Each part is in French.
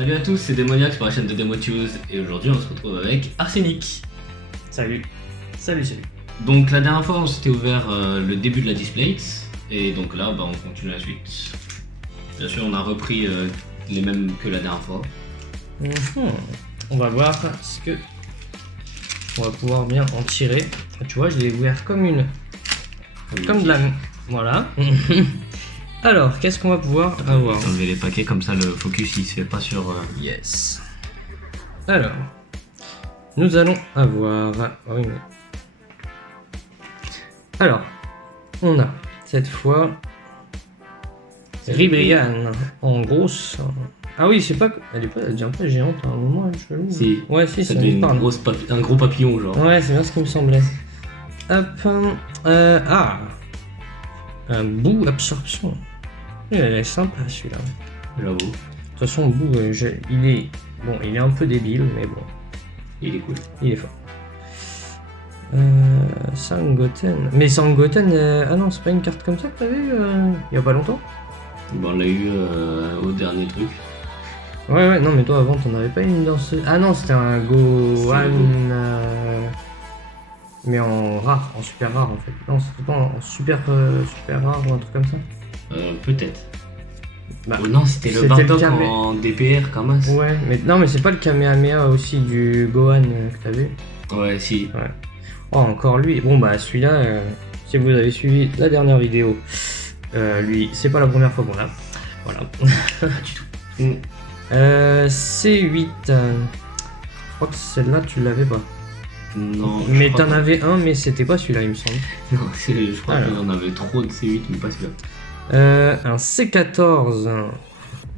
Salut à tous, c'est Démoniax pour la chaîne de Demotues et aujourd'hui on se retrouve avec Arsenic. Salut. Salut. Donc la dernière fois on s'était ouvert le début de la Displates et donc là on continue la suite. Bien sûr on a repris les mêmes que la dernière fois. On va voir ce que on va pouvoir bien en tirer. Tu vois, je l'ai ouvert comme de la... Voilà. Alors, qu'est-ce qu'on va pouvoir avoir? Enlever les paquets comme ça le focus il se fait pas sur... Yes. Alors, nous allons avoir... oui, mais... Alors, on a cette fois Ribrianne en grosse. Ah oui, c'est pas... Elle devient pas géante à un moment, elle est chelou. Si. Ouais, si, ça ça devient me parle. un gros papillon genre. Ouais, c'est bien ce qui me semblait. Hop. Un bout absorption. Il est sympa celui-là. J'avoue. De toute façon, le bout, il est... Bon, il est un peu débile, mais bon. Il est cool. Il est fort. Sangoten. Mais Sangoten... Ah non, c'est pas une carte comme ça que t'avais eu il y a pas longtemps? Bon, on l'a eu au dernier truc. Ouais, non, mais toi avant, t'en avais pas une dans ce... Ah non, c'était un Gohan... mais en rare, en super rare en fait. Non, c'était pas en super rare ou un truc comme ça. Peut-être. Bah, oh non, c'était le Bardock en DPR, Kamas. Ouais, mais non, mais c'est pas le Kamehameha aussi du Gohan que t'as vu? Ouais, si. Ouais. Oh, encore lui. Bon, bah celui-là, si vous avez suivi la dernière vidéo, lui, c'est pas la première fois qu'on l'a. Voilà. Pas du tout. C8. Je crois que celle-là, tu l'avais pas. Non. Mais t'en avais un, mais c'était pas celui-là, il me semble. Non, je crois qu'on en avait trop de C8, mais pas celui-là. Un C14.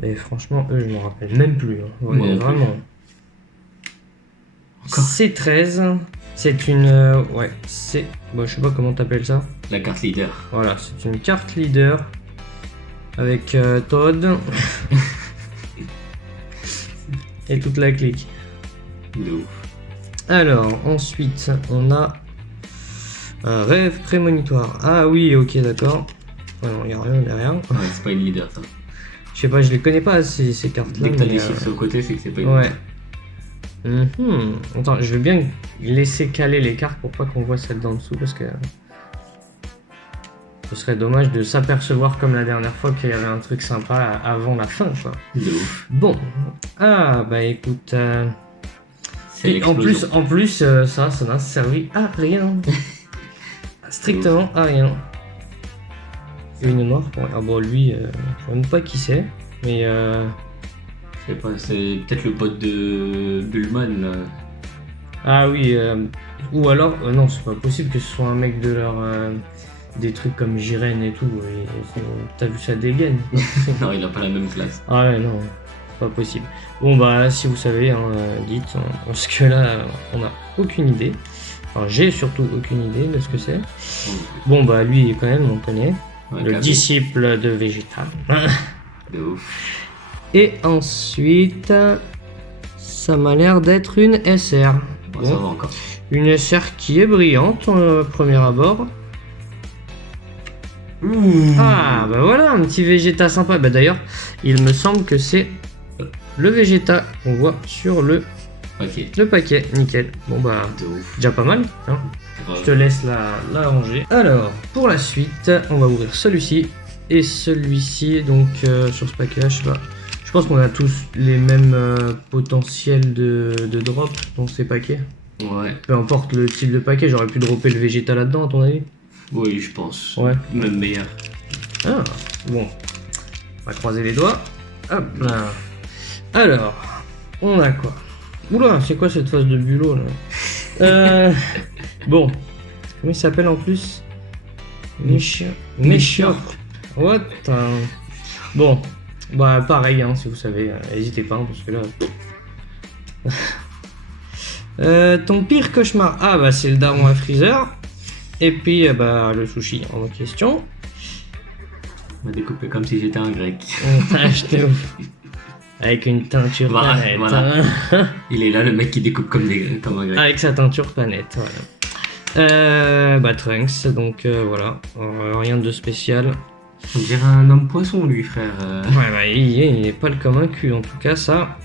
Et franchement, eux, je m'en rappelle même plus. Hein. Ouais, vraiment. Encore. C13. C'est une. Ouais, c'est. Bon, je sais pas comment t'appelles ça. La carte leader. Voilà, c'est une carte leader. Avec Todd. Et toute la clique. De ouf. Alors, ensuite, on a un rêve prémonitoire. Ah oui, ok, d'accord. Ouais, non, y a rien derrière. Ouais, c'est pas une leader, ça. Je sais pas, je les connais pas ces cartes-là. Dès que t'as des chiffres sur le côté, c'est que c'est pas une leader. Attends, je vais bien laisser caler les cartes pour pas qu'on voit celle d'en dessous parce que ce serait dommage de s'apercevoir comme la dernière fois qu'il y avait un truc sympa avant la fin, quoi. De ouf. Bon. Ah, bah écoute... Et en plus, ça n'a servi à rien. Strictement à rien. Une mort. Ouais, ah bon, lui, je sais même pas qui c'est, mais c'est peut-être le pote de Bullman là. Ah oui, ou alors, non, c'est pas possible que ce soit un mec de leur... des trucs comme Jiren et tout. T'as vu sa dégaine? Non, il a pas la même classe. Ah ouais, non. Pas possible. Bon bah si vous savez, hein, dites, hein, parce que là on a aucune idée. Enfin j'ai surtout aucune idée de ce que c'est. Bon bah lui quand même on connaît. Ouais, le disciple de Vegeta. De ouf. Et ensuite ça m'a l'air d'être une SR. Bon, ça va encore. Une SR qui est brillante premier abord. Ah bah voilà un petit Vegeta sympa. Bah d'ailleurs il me semble que c'est le Vegeta qu'on voit sur le paquet, nickel. Bon bah, déjà pas mal. Hein. Je te laisse la ranger. Alors, pour la suite, on va ouvrir celui-ci et celui-ci. Donc sur ce paquet-là, je sais pas. Je pense qu'on a tous les mêmes potentiels de drop dans ces paquets. Ouais. Peu importe le type de paquet, j'aurais pu dropper le Vegeta là-dedans, à ton avis? Oui, je pense. Ouais. Même meilleur. Ah, bon. On va croiser les doigts. Hop là. Alors, on a quoi? Oula, c'est quoi cette phase de bulot là? Bon, comment il s'appelle en plus? Méchiant. What? Bon, bah pareil, hein, si vous savez, n'hésitez pas, hein, parce que là... ton pire cauchemar? Ah bah c'est le daron à Freezer. Et puis bah le sushi en question. On va découper comme si j'étais un grec. Avec une teinture planète. Voilà. Il est là, le mec qui découpe comme un grec. Avec sa teinture planète, voilà. Bah Trunks, donc voilà. Rien de spécial. On dirait un homme poisson, lui, frère. Ouais, bah il est pas le comme un cul, en tout cas, ça.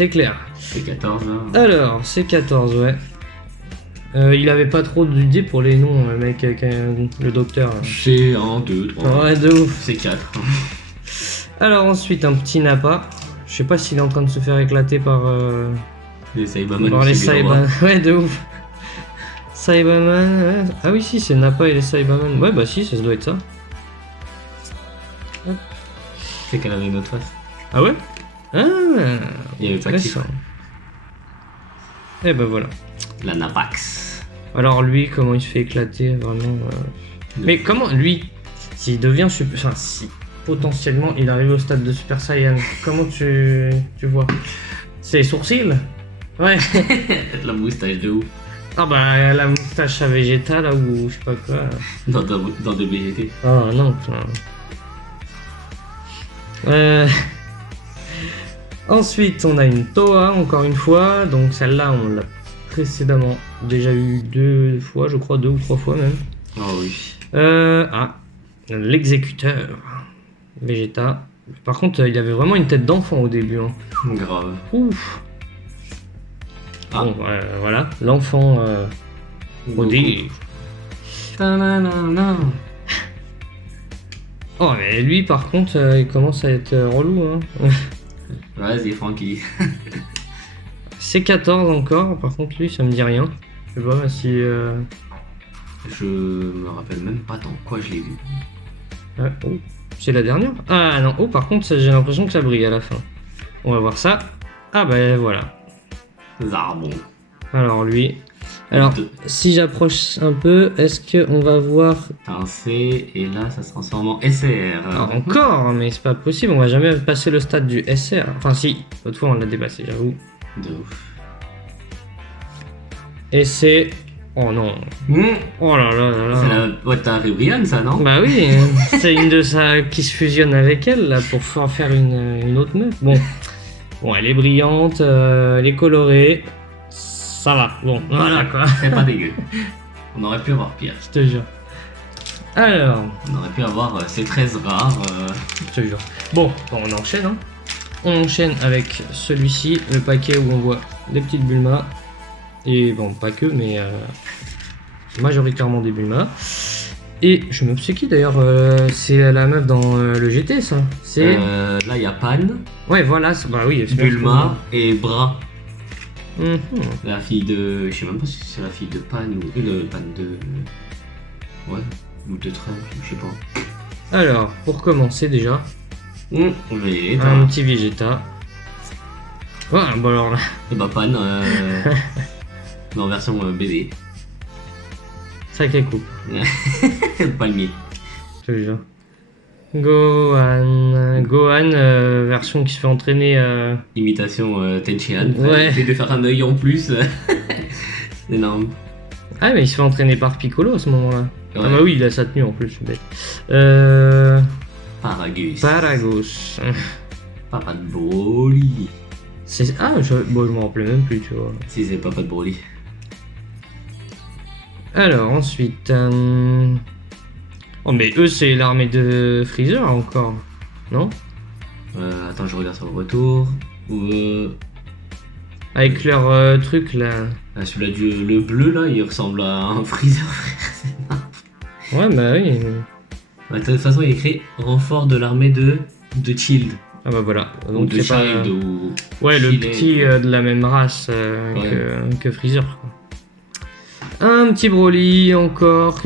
c'est clair. C'est 14 là. Alors, c'est 14, ouais. Il avait pas trop d'idées pour les noms, le mec, le docteur. C'est 1, 2, 3. Ouais, de ouf. C'est 4. Alors ensuite, un petit Nappa. Je sais pas s'il est en train de se faire éclater par... Les Saibaman. par les Saibaman. Ouais, de ouf. Saibaman, ouais. Ah oui, si, c'est Nappa et les Saibaman. Ouais, bah si, ça doit être ça. C'est qu'elle avait une autre face. Ah ouais. Ah. Il y avait pas qui. Et bah voilà. La Napax. Alors lui, comment il se fait éclater, vraiment... Mais comment, lui, s'il devient super... Enfin, si potentiellement il arrive au stade de Super Saiyan, comment tu vois? C'est les sourcils? Ouais. La moustache de ouf. Ah bah la moustache à Vegeta là, ou je sais pas quoi. Dans de BGT. Ah non, putain. Ensuite, on a une Toa, encore une fois. Donc celle-là, on l'a précédemment déjà eu 2 fois, je crois, 2 ou 3 fois même. Oh oui. L'exécuteur. Vegeta. Par contre, il avait vraiment une tête d'enfant au début. Hein. Grave. Ouf. Ah. Bon, voilà, l'enfant rodé. Oh, mais lui, par contre, il commence à être relou. Hein. Vas-y, Francky. C'est 14 encore, par contre, lui, ça me dit rien. Je sais pas si. Je me rappelle même pas dans quoi je l'ai vu. Oh, c'est la dernière? Ah non, oh, par contre, j'ai l'impression que ça brille à la fin. On va voir ça. Ah, bah voilà. Zarbon. Alors, lui. Alors, si j'approche un peu, est-ce qu'on va voir... T'as un C, et là, ça se transforme en SR. Alors, encore, mais c'est pas possible, on va jamais passer le stade du SR. Enfin, si, l'autre fois, on l'a dépassé, j'avoue. De ouf. Et c'est... Oh non. Oh là là là là. C'est la Wata Ribrian, ça, non? Bah oui, c'est une de ça qui se fusionne avec elle, là, pour faire une autre meuf. Bon, elle est brillante, elle est colorée. Ça va, bon, voilà quoi. C'est pas dégueu. On aurait pu avoir pire. Je te jure. Alors. On aurait pu avoir ces 13 rares. Je te jure. Bon, on enchaîne. Hein. On enchaîne avec celui-ci, le paquet où on voit des petites Bulma. Et bon, pas que, mais majoritairement des Bulma. Et je me sais qui d'ailleurs, c'est la meuf dans le GT, ça. C'est. Là, il y a Pan. Ouais, voilà, bah oui. Bulma et Bra. Mm-hmm. La fille de... Je sais même pas si c'est la fille de Pan ou... Pan de... Ouais, ou de Trump, je sais pas. Alors, pour commencer déjà... Un petit Vegeta. Ouais, bon alors là... Et bah Pan, en version bébé. Sacré coup. Palmier. Je te jure. Gohan, version qui se fait entraîner. Imitation Tenchian. Ouais. Essayer de faire un œil en plus. C'est énorme. Ah, mais il se fait entraîner par Piccolo à ce moment-là. Ouais. Ah, bah oui, il a sa tenue en plus. Paragus. Paragus. Papa de Broly. Ah, je m'en rappelais même plus, tu vois. Si, c'est Papa de Broly. Alors, ensuite. Oh, mais eux, c'est l'armée de Freezer encore, non? Attends, je regarde sur le retour. Avec leur truc là. Ah, celui-là, le bleu là, il ressemble à un Freezer, frère. Ouais, bah oui. Bah, de toute façon, il est écrit renfort de l'armée de Shield. Ah bah voilà. Donc, de Shield ou. Ouais, le Shield petit de la même race que Freezer. Quoi. Un petit Broly encore,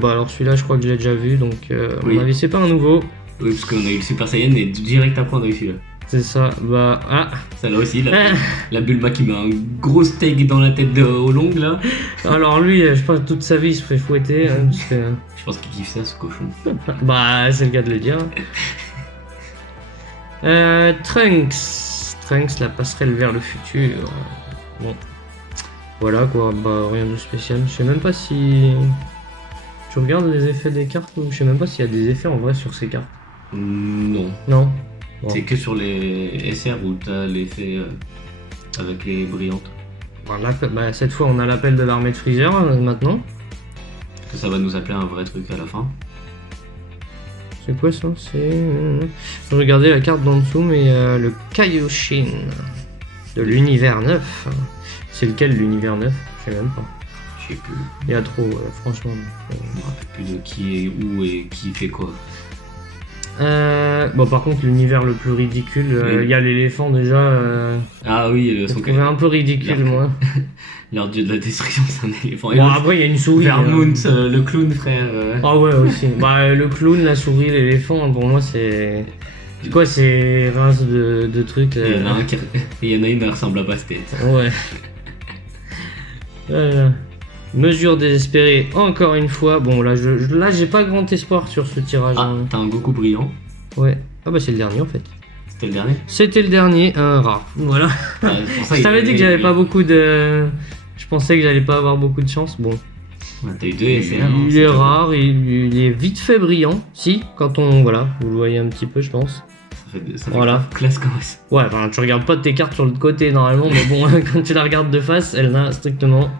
bah alors celui-là je crois que je l'ai déjà vu, donc à mon avis c'est pas un nouveau. Oui, parce qu'on a eu le Super Saiyan et direct après on a eu celui-là. C'est ça, bah Celle-là aussi, la Bulma qui met un gros steak dans la tête de Olong là. Alors lui, je pense que toute sa vie il se fait fouetter. Hein, parce que... Je pense qu'il kiffe ça ce cochon. Bah c'est le cas de le dire. Trunks, la passerelle vers le futur. Bon. Voilà quoi, bah rien de spécial. Je sais même pas si... Tu regardes les effets des cartes ou je sais même pas s'il y a des effets en vrai sur ces cartes. Non. Non. Bon. C'est que sur les SR où t'as l'effet avec les brillantes. Voilà, bah, cette fois on a l'appel de l'armée de Freezer maintenant. Parce que ça va nous appeler un vrai truc à la fin. C'est quoi ça? C'est... Je regardais la carte d'en dessous mais le Kaioshin. de l'univers 9. C'est lequel l'univers 9? Je sais même pas. Je sais plus. Il y a trop, franchement. Je me rappelle plus de qui est où et qui fait quoi. Bon, par contre, l'univers le plus ridicule, il y a l'éléphant déjà. Ah oui, je trouvais un peu ridicule, moi. Leur dieu de la destruction, c'est un éléphant. Bon, après, il y a une souris. Vermount, le clown, frère. Ah ouais, aussi. Bah, le clown, la souris, l'éléphant, pour moi, c'est. C'est quoi ces races de trucs Il y en a un il y en a une qui ressemble à Bastet. Ouais. Mesure désespérée, encore une fois. Bon, là, j'ai pas grand espoir sur ce tirage. Ah, t'as un Goku brillant. Ouais. Ah bah, c'est le dernier, en fait. C'était le dernier. C'était le dernier, un rare. Voilà. Je t'avais dit que j'avais pas beaucoup de... Je pensais que j'allais pas avoir beaucoup de chance. Bon. Ouais, t'as eu 2 SR. Il est rare, il est vite fait brillant. Si, quand on... Voilà, vous le voyez un petit peu, je pense. Ça fait voilà. Classe comme ça. Ouais, enfin, tu regardes pas tes cartes sur le côté normalement, mais bon, quand tu la regardes de face, elle n'a strictement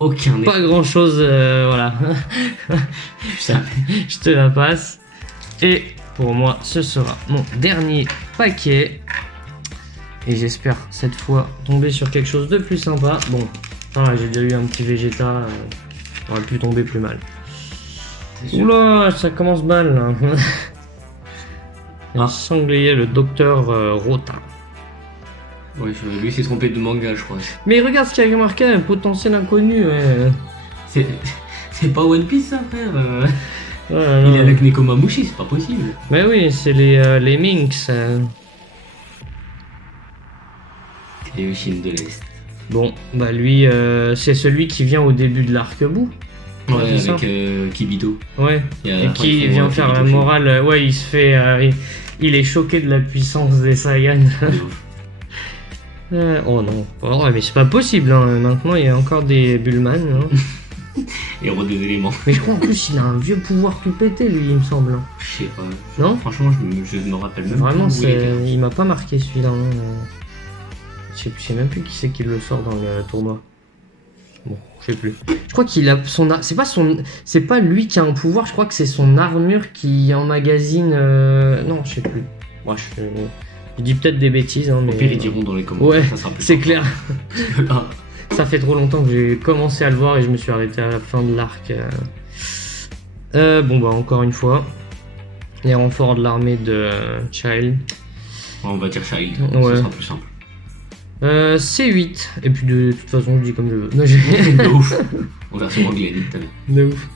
aucun pas grand chose. Voilà. Je te la passe. Et pour moi, ce sera mon dernier paquet. Et j'espère cette fois tomber sur quelque chose de plus sympa. Bon, j'ai déjà eu un petit Vegeta. On aurait pu tomber plus mal. Oula, ça commence mal là. Un sanglier, le docteur Rota. Ouais, lui s'est trompé de manga, je crois. Mais regarde ce qu'il y a marqué, un potentiel inconnu. Ouais. C'est pas One Piece, ça, frère. Ouais, il est avec Nekomamushi, c'est pas possible. Mais oui, c'est les Minx. Les Chine de l'Est. Bon, bah lui, c'est celui qui vient au début de l'arc-bout. Ouais, avec Kibito. Ouais, et qui vient faire la morale. Ouais, il se fait. Il est choqué de la puissance des Saiyans. Oh non, oh, mais c'est pas possible. Hein. Maintenant, il y a encore des Bullman. Hein. Héros des éléments. Mais je crois en plus, il a un vieux pouvoir tout pété, lui, il me semble. Je sais pas. Non. Franchement, je me rappelle même. Vraiment, il m'a pas marqué celui-là. Hein. Je sais même plus qui c'est qui le sort dans le tournoi. Bon, je sais plus. Je crois qu'il a son... C'est pas lui qui a un pouvoir, je crois que c'est son armure qui emmagasine... Non, je sais plus. Ouais, je dis peut-être des bêtises, hein, mais... Au pire, ils diront dans les commentaires. Ouais, c'est clair. Ça fait trop longtemps que j'ai commencé à le voir et je me suis arrêté à la fin de l'arc. Bon, bah, encore une fois. Les renforts de l'armée de Child. On va dire Child, ouais. Ça sera plus simple. C8, et puis de toute façon je dis comme je veux. Non, de ouf. En version anglaise, de ouf.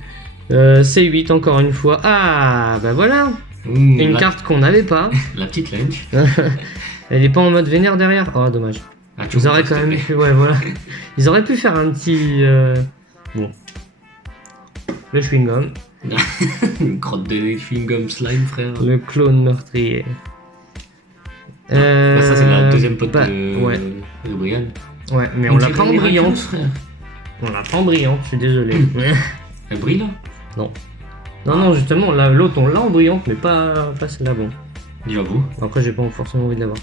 C8 encore une fois. Ah bah voilà. Une carte qu'on n'avait pas. La petite Lynch. Elle est pas en mode vénère derrière. Oh dommage. Ils auraient quand même pu. Ouais voilà. Ils auraient pu faire un petit. Bon. Le chewing-gum. Une crotte de chewing-gum slime, frère. Le clone meurtrier. Bah ça c'est la deuxième pote de Brian. Ouais, mais on la prend en brillante, frère. On la prend en brillante, je suis désolé. Elle brille là? Non. Non, justement, l'autre on l'a en brillante, mais pas celle-là, bon. J'avoue. Après, j'ai pas forcément envie de l'avoir.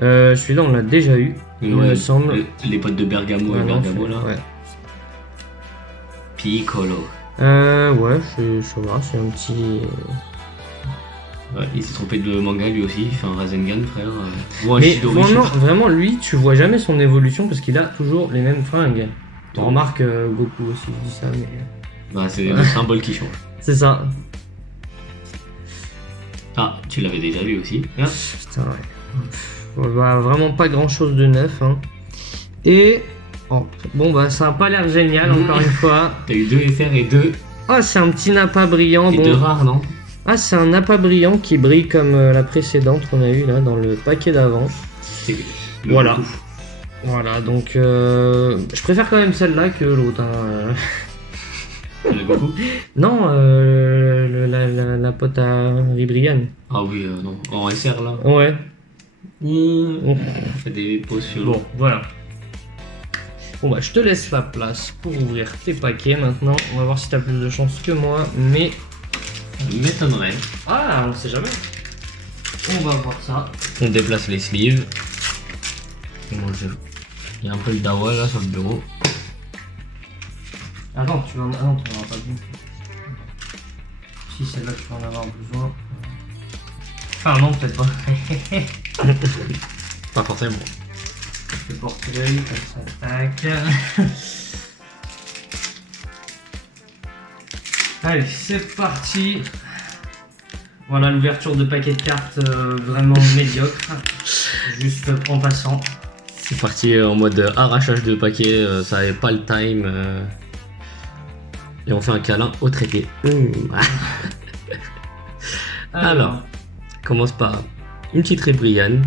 Celui-là, on l'a déjà eu, il me semble. Les potes de Bergamo et Bergamo là. Ouais. Piccolo. Ouais, ça va, c'est un petit. Ouais, il s'est trompé de manga lui aussi, il fait un Rasengan, frère. Mais vraiment, lui, tu vois jamais son évolution parce qu'il a toujours les mêmes fringues. Tu remarques Goku aussi, je dis ça, mais. Bah, c'est le symbole qui change. C'est ça. Ah, tu l'avais déjà vu aussi. Ah. Putain, ouais. Bah, vraiment pas grand chose de neuf. Hein. Et. Oh, bon, bah, ça a pas l'air génial, encore une fois. T'as eu 2 FR et 2. Oh, c'est un petit nappa brillant. Et 2 rares, non? Ah, c'est un nappa brillant qui brille comme la précédente qu'on a eu là dans le paquet d'avant. Voilà. Coup. Voilà, donc je préfère quand même celle-là que l'autre. Hein. Le Goku? Non, la pote à Ribrian. Ah oui, non. En SR là? Ouais. On fait des pauses sur bon, voilà. Bon bah, je te laisse la place pour ouvrir tes paquets maintenant. On va voir si t'as plus de chance que moi, mais. M'étonnerait. Ah, on sait jamais. On va voir ça. On déplace les sleeves. Il y a un peu le dawa là sur le bureau. Attends, tu vas en avoir pas besoin. Si celle-là tu vas en avoir besoin. Enfin non, peut-être pas. Pas forcément. Le portefeuille, comme ça, tac. Allez, c'est parti. Voilà l'ouverture de paquet de cartes vraiment médiocre. Juste en passant. C'est parti en mode arrachage de paquets, ça avait pas le time. Et on fait un câlin au trépied. Alors, commence par une petite Ribrianne.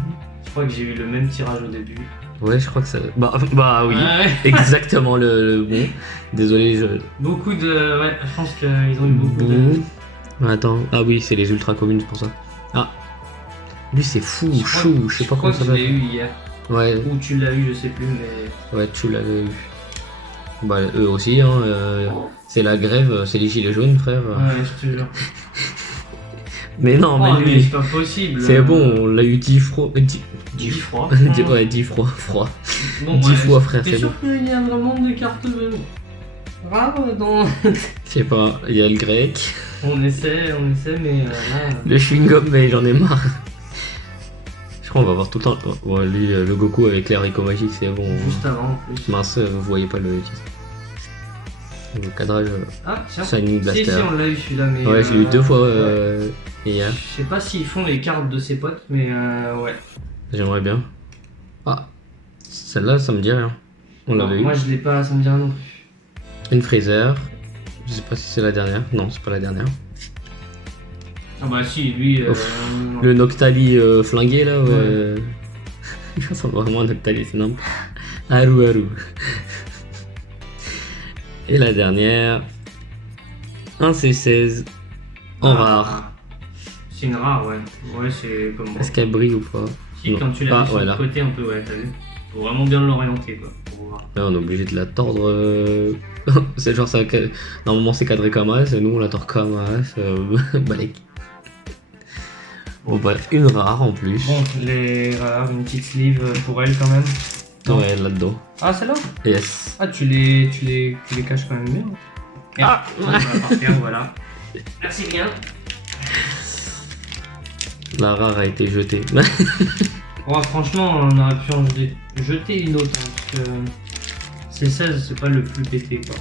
Je crois que j'ai eu le même tirage au début. Ouais, je crois que ça. Bah oui, ouais. exactement le bon. Désolé, Beaucoup de. Ouais, je pense qu'ils ont eu beaucoup de. Attends, ah oui, c'est les ultra communes, c'est pour ça. Ah, lui c'est fou, chou, je sais pas comment ça va. Je l'ai eu hier. Ouais. Ou tu l'as eu, je sais plus, mais. Ouais, tu l'avais eu. Bah, eux aussi, hein. C'est la grève, c'est les gilets jaunes, frère. Ouais, je te jure. Mais non, mais lui. c'est pas possible. C'est bon, on l'a eu 10 fois. 10 fois. Ouais, 10 fois, froid. Bon, 10 fois, frère, t'es c'est sûr bon. qu'il y a vraiment des cartes rares dans. Je sais pas, il y a le grec. On essaie, mais là. Le chewing-gum, mais j'en ai marre. Je crois qu'on va voir tout le temps. Oh, lui, le Goku avec l'air magique, c'est bon. Juste avant en plus. Mince, vous voyez pas le titre. Le cadrage. Ah, tiens. Shining Blaster. Si, on l'a eu celui-là, mais. Ouais, je l'ai eu 2 fois hier. Je sais pas s'ils font les cartes de ses potes, mais ouais. J'aimerais bien. Ah, celle-là, ça me dit rien. On l'avait eu. Moi, je l'ai pas, ça me dit rien non plus. Une Freezer. Je sais pas si c'est la dernière. Non, c'est pas la dernière. Ah bah si, lui. Le Noctali flingué là, ouais. Ça ressemble vraiment à Noctali, c'est n'importe. Haru. Et la dernière. Un C16 en rare. C'est une rare, ouais. Ouais, c'est comme moi. Est-ce qu'elle brille ou pas? Si, non. quand tu l'as mis sur le côté un peu, ouais, t'as vu. Faut vraiment bien l'orienter, quoi. Pour voir. Là, on est obligé de la tordre. C'est genre ça. Normalement, c'est cadré comme as, et nous, on la tord comme as. Balèque. Bon, bah, une rare en plus. Bon, les rares, une petite sleeve pour elle quand même. Non. Ouais, là-dedans. Ah, celle-là? Yes. Ah, tu les caches quand même bien. Ah, par terre, voilà. Merci bien. La rare a été jetée. Oh, franchement, on aurait pu en jeter une autre, hein, parce que c'est 16, c'est pas le plus pété, quoi.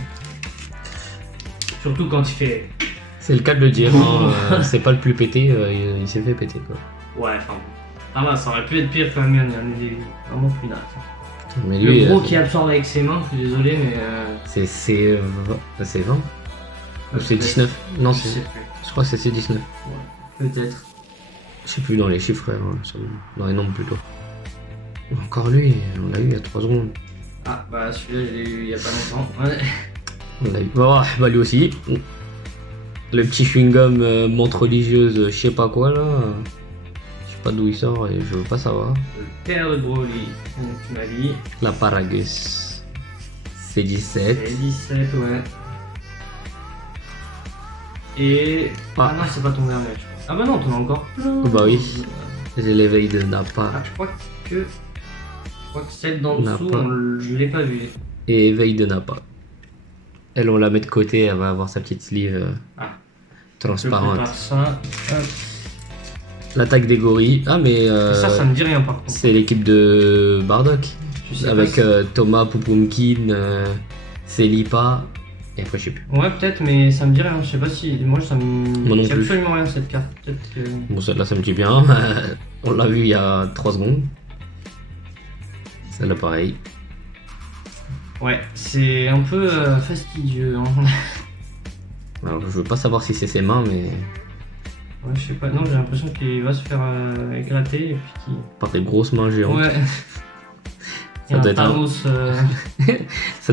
Surtout quand il fait. C'est le cas de le dire, hein, c'est pas le plus pété, il s'est fait péter, quoi. Ouais, enfin. Ah bah, ça aurait pu être pire quand même, il y en a des vraiment plus nazes. Mais lui, le gros qui absorbe avec ses mains, je suis désolé, mais. C'est 20 ou c'est 19? Non, je crois que c'est 19. Ouais, peut-être. Je sais plus dans les chiffres, dans les nombres plutôt. Encore lui, on l'a eu il y a 3 secondes. Ah bah celui-là je l'ai eu il y a pas longtemps. Ouais. On l'a eu. Bah lui aussi. Le petit chewing-gum menthe religieuse, je sais pas quoi là. Je sais pas d'où il sort et je veux pas savoir. Le père de Broly, tu m'as dit. La Paragus. C'est 17. C'est 17, ouais. Et. Ah non, c'est pas ton dernier, je crois. Ah bah non, t'en as encore plein. Bah oui. J'ai l'éveil de Nappa. Ah, je crois que celle d'en dessous, je l'ai pas vue. Et éveil de Nappa. Elle, on la met de côté, elle va avoir sa petite sleeve transparente. Ça. L'attaque des gorilles. Ah, mais. Ça me dit rien par contre. C'est l'équipe de Bardock. Avec Thomas, Poupumkin, Celipa. Et après, je sais plus. Ouais, peut-être, mais ça me dit rien. Je sais pas si. Moi, ça me. Moi non dit plus. absolument rien cette carte. Peut-être que. Bon, celle-là, ça me dit bien. On l'a vu il y a 3 secondes. Celle-là, pareil. Ouais, c'est un peu fastidieux. Hein. Alors, je veux pas savoir si c'est ses mains, mais. Ouais, je sais pas. Non, j'ai l'impression qu'il va se faire éclater et puis qu'il. Par des grosses mains géantes. Ouais. Ça doit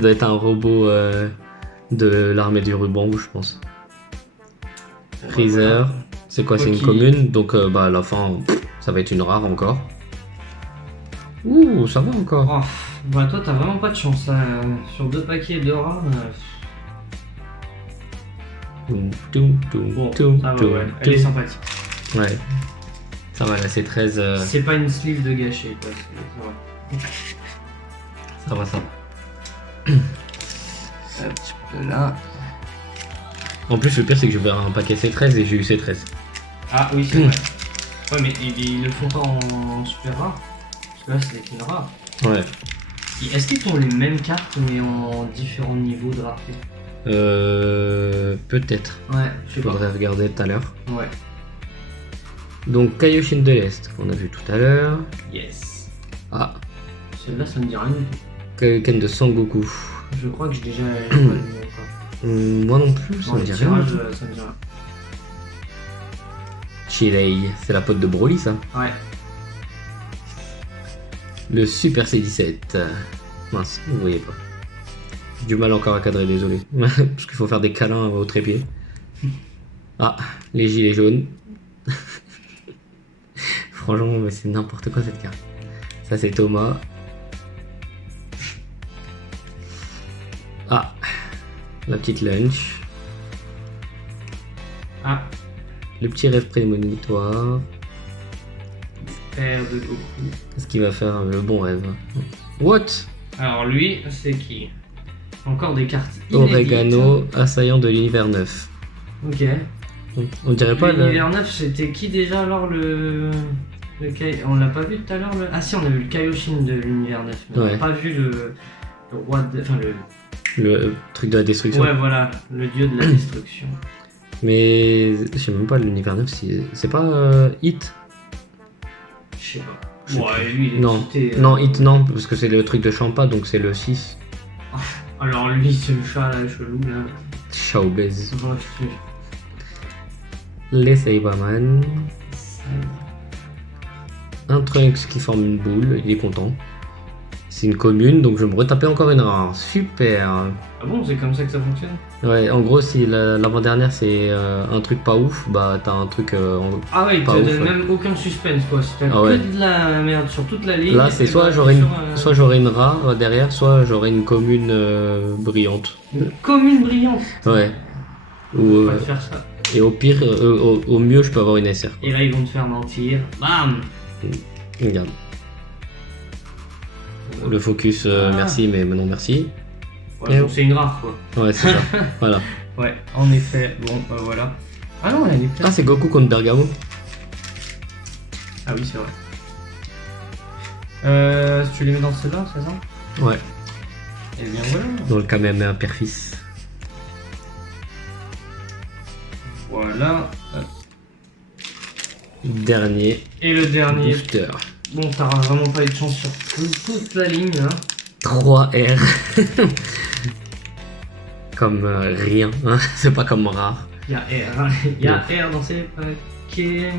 être un robot de l'armée du ruban rouge, je pense. Freezer, voilà. C'est quoi? C'est une commune, donc à la fin, ça va être une rare encore. Ouh, ça va encore. Oh, bah toi, t'as vraiment pas de chance là. Sur 2 paquets de rares. Bon, ça va, ouais. Elle est sympathique. Ouais. Ça va, là, c'est 13. C'est pas une sleeve de gâché, quoi. Ça va, ça va. Là. En plus, le pire, c'est que je vais avoir un paquet C13 et j'ai eu C13. Ah oui, c'est vrai. Ouais, mais ils le font pas en super rare. Parce que là, c'est une rare. Ouais. Est-ce qu'ils font les mêmes cartes mais en différents niveaux de rareté? Peut-être. Ouais, je sais pas. Faudrait regarder tout à l'heure. Ouais. Donc Kaioshin de l'Est, qu'on a vu tout à l'heure. Yes. Ah, Celle-là, ça me dit rien du tout. Kaioken de Sangoku. Je crois que j'ai déjà pas lu encore. Moi non plus, ça Bon, me les dit rien. tirages, du tout. ça me dit rien. Chirei, c'est la pote de Broly ça. Ouais. Le Super C17. Mince, vous voyez pas. J'ai du mal encore à cadrer, désolé. Parce qu'il faut faire des câlins au trépied. Ah, les gilets jaunes. Franchement, mais c'est n'importe quoi cette carte. Ça c'est Thomas. Ah, la petite lunch. Ah, Le petit rêve prémonitoire. père de Goku. Qu'est-ce qu'il va faire le bon rêve? What? Alors lui, c'est qui? Encore des cartes inédites. Oregano, assaillant de l'univers 9. Ok. On dirait pas le... L'univers 9, c'était qui déjà alors on l'a pas vu tout à l'heure Ah si, on a vu le Kaioshin de l'univers 9, mais on Ouais. n'a pas vu le roi de... Enfin le truc de la destruction. Ouais, voilà, le dieu de la destruction. Mais je sais même pas l'univers 9, c'est pas Hit? Je sais pas. Je sais Ouais, plus. lui, il est Non, cité, non, Hit non, parce que c'est le truc de Champa, donc c'est le 6. Alors lui, ce chat là, chelou là. Shaobez. Bon, je te- Les Saberman. Un Trunks qui forme une boule, il est content. C'est une commune, donc je vais me retaper encore une rare. Super. Ah bon, c'est comme ça que ça fonctionne? Ouais, en gros, si l'avant-dernière c'est un truc pas ouf, bah t'as un truc Ah ouais, il Pas te ouf, donne ouais. même aucun suspense quoi. Si t'as Ah que ouais. de la merde sur toute la ligne. Là, c'est et soit bah, j'aurai sur, une rare derrière, soit j'aurai une commune brillante. une commune brillante. Ouais. Ou, On va faire ça. et au pire, au mieux, je peux avoir une SR. Quoi. Et là, ils vont te faire mentir. Bam! Regarde. Le focus, Ah. merci, mais non merci. Ouais, bon, c'est une rare quoi. Ouais, c'est ça. Voilà. Ouais, en effet. Bon, bah voilà. Ah non, elle est peut-être. Ah, c'est Goku contre Bergamo. Ah oui, c'est vrai. Tu les mets dans celle-là, c'est ça? Ouais. Eh bien voilà. Dans le Kamehameha Père-Fils. Voilà. Hop. Dernier Et le dernier. booster. Bon, t'auras vraiment pas eu de chance sur toute la ligne. Hein. 3R. Comme rien. Hein. C'est pas comme rare. Il y a R, hein. Il y a R dans ces paquets.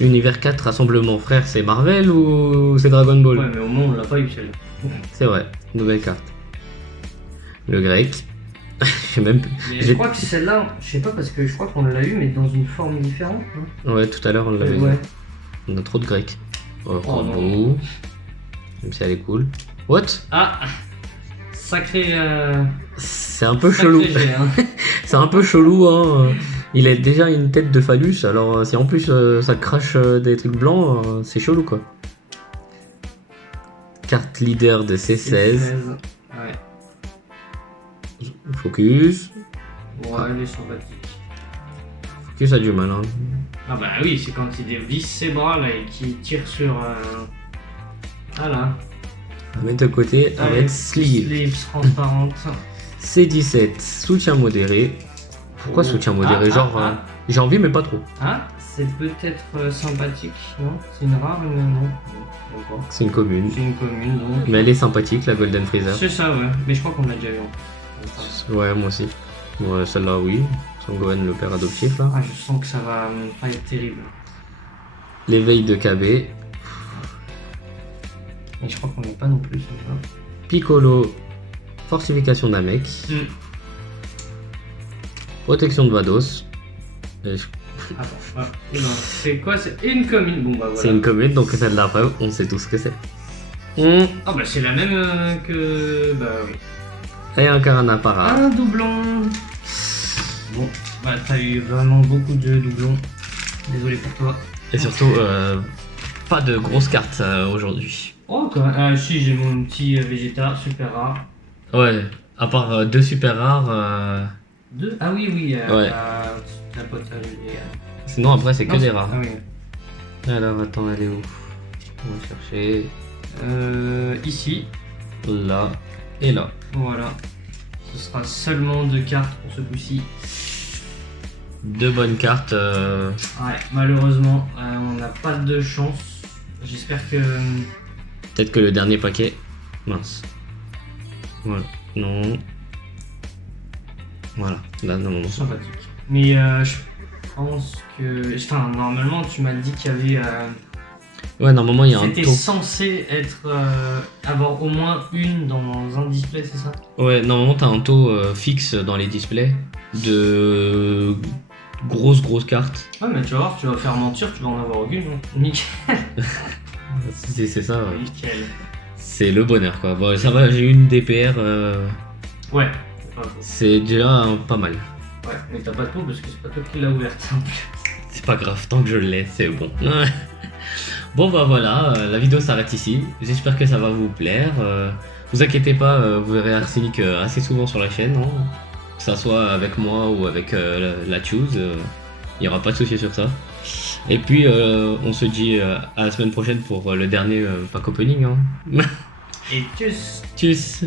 Univers 4, Rassemblement Frère, c'est Marvel ou c'est Dragon Ball? Ouais, mais au moins on l'a pas eu celle-là. C'est vrai, nouvelle carte. Le grec. Je sais même plus. Mais je crois que celle-là, je sais pas parce que je crois qu'on l'a eu mais dans une forme différente. Hein. Ouais, tout à l'heure on l'avait Ouais. vu. On a trop de grec. Oh, Oh, bravo. Même si elle est cool. What? Ah, sacré. C'est un peu sacré chelou. jet, hein. C'est un peu chelou, hein. Il a déjà une tête de phallus, alors si en plus ça crache des trucs blancs, c'est chelou quoi. Carte leader de C16. Ouais. Focus. Ouais, elle est sympathique. Focus a du mal, hein. Ah bah oui, c'est quand il dévisse ses bras là et qu'il tire sur. Ah là. On va mettre de côté, on va mettre sleeve. Sleeves transparentes. C17, soutien modéré. Pourquoi Oh. soutien modéré? Ah, Genre, ah, j'ai envie mais pas trop. Ah, c'est peut-être sympathique, non? C'est une rare, mais non. D'accord. C'est une commune. C'est une commune, donc. Mais elle est sympathique, la Golden Freezer. C'est ça, ouais. Mais je crois qu'on l'a déjà vu. En fait. Ouais, moi aussi. Ouais, celle-là, oui. Sangohan, le père adoptif, là. Ah, je sens que ça va pas être terrible. L'éveil de KB. Mais je crois qu'on n'est pas non plus sur ça. Piccolo, fortification d'Amek. Protection de Vados. Et je- Attends, ah, non, c'est quoi? C'est une commune. Bon, bah voilà. C'est une commune, donc celle d'après, on sait tout ce que c'est. Ah, bah c'est la même que. Bah oui. Et un Karanapara. Un doublon. Bon, bah t'as eu vraiment beaucoup de doublons. Désolé pour toi. Et surtout, pas de grosses cartes aujourd'hui. Oh, quand même. Ah, si, j'ai mon petit Vegeta super rare. Ouais, à part deux super rares. Deux? Ah oui, oui. Ouais. La pote à lui. Sinon, après, c'est que Non, des rares. Ah oui. Alors, attends, elle est où? On va chercher. Ici. Là et là. Voilà. Ce sera seulement 2 cartes pour ce coup-ci. 2 bonnes cartes. Ouais, malheureusement, on n'a pas de chance. J'espère que... Peut-être que le dernier paquet... Mince. Voilà. Non. Voilà. Là, normalement. Sympathique. Mais je pense que... Enfin, normalement, tu m'as dit qu'il y avait... Ouais, normalement, il y a un C'était taux. censé être... avoir au moins une dans un display, c'est ça? Ouais, normalement, t'as un taux fixe dans les displays de grosses cartes. Ouais, mais tu vas voir, tu vas faire mentir, tu vas en avoir aucune. Hein. Nickel. C'est ça, ouais. Nickel. C'est le bonheur, quoi. Bon, ça va, j'ai eu une DPR. Ouais. C'est déjà pas mal. Ouais, mais t'as pas de peau parce que c'est pas toi qui l'as ouverte en plus. C'est pas grave, tant que je l'ai, c'est bon. Bon bah voilà, la vidéo s'arrête ici. J'espère que ça va vous plaire. Vous inquiétez pas, vous verrez Arsenic assez souvent sur la chaîne, hein. Que ça soit avec moi ou avec la Choose, il n'y aura pas de souci sur ça. Et puis on se dit à la semaine prochaine pour le dernier pack opening. Hein. Et tchuss. Tchuss.